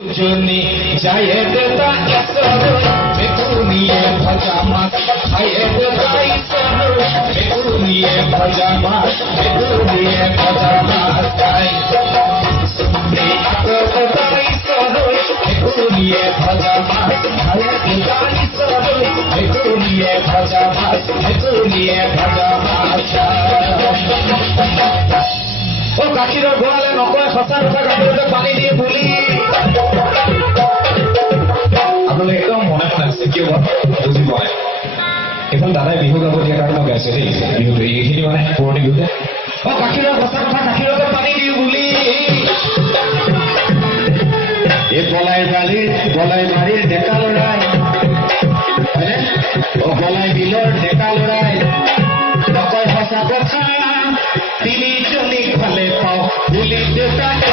জনি যায় দেতা এসর বেগুনিয়ে ভাজা মাছ খায়ে দেতা ইসর বেগুনিয়ে ভাজা মাছ বেগুনিয়ে ভাজা মাছ খাই দেতা ইসর বেগুনিয়ে ভাজা মাছ খায়ে দেতা ইসর বেগুনিয়ে ভাজা মাছ বেগুনিয়ে ভাজা মাছ ও গাখীৰৰ গড়ালে নকয় সঁচা কথা গাখীৰতে পানী দিয়ে বুলি আপোনালোকে একদম মনে মনে আছে কিয় বুজি পোৱা নাই এখন দাদাই বিহু গাব দিয়া কাৰণে মই গাইছো দেই বিহুটো এইখিনি মানে পুৰণি বিহুতে অ গাখীৰৰ সঁচা কথা গাখীৰতে পানী দিওঁ বুলি এই বলাই বাৰীৰ ডেকা লৰাই হয়নে অ বলাই বিলৰ ডেকা লৰাই নকয় সঁচা কথা তিনিজনী ভালে পাওঁ বুলি দেউতাকে